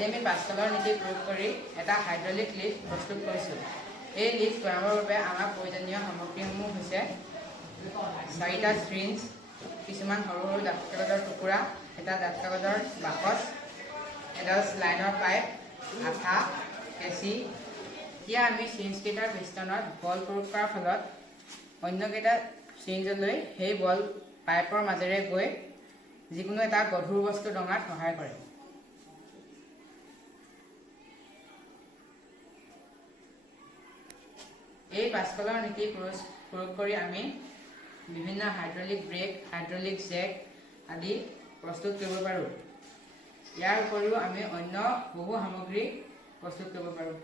আজি আমি পাঁচতলৰ নীতি প্ৰয়োগ কৰি এটা হাইড্ৰলিক লিফ্ট প্ৰস্তুত কৰিছোঁ। এই লিফ্ট তৈয়াৰৰ বাবে আমাৰ প্ৰয়োজনীয় সামগ্ৰীসমূহ হৈছে 4টা সিৰিঞ্জ, কিছুমান সৰু সৰু ডাঠ কাগজৰ টুকুৰা, এটা ডাঠ কাগজৰ বাকচ, এডাল লাইনৰ পাইপ, আঠা, কেঁচি। এতিয়া আমি সিৰিঞ্জকেইটাৰ পিষ্টনত বল প্ৰয়োগ কৰাৰ ফলত অন্যকেইটা সিৰিঞ্জলৈ সেই বল পাইপৰ মাজেৰে গৈ যিকোনো এটা গধুৰ বস্তু দঙাত সহায় কৰে। এই পাঁচকলৰ নীতি প্ৰয়োগ কৰি আমি বিভিন্ন হাইড্ৰলিক ব্ৰেক, হাইড্ৰলিক জেক আদি প্ৰস্তুত কৰিব পাৰোঁ। ইয়াৰ উপৰিও আমি অন্য বহু সামগ্ৰী প্ৰস্তুত কৰিব পাৰোঁ।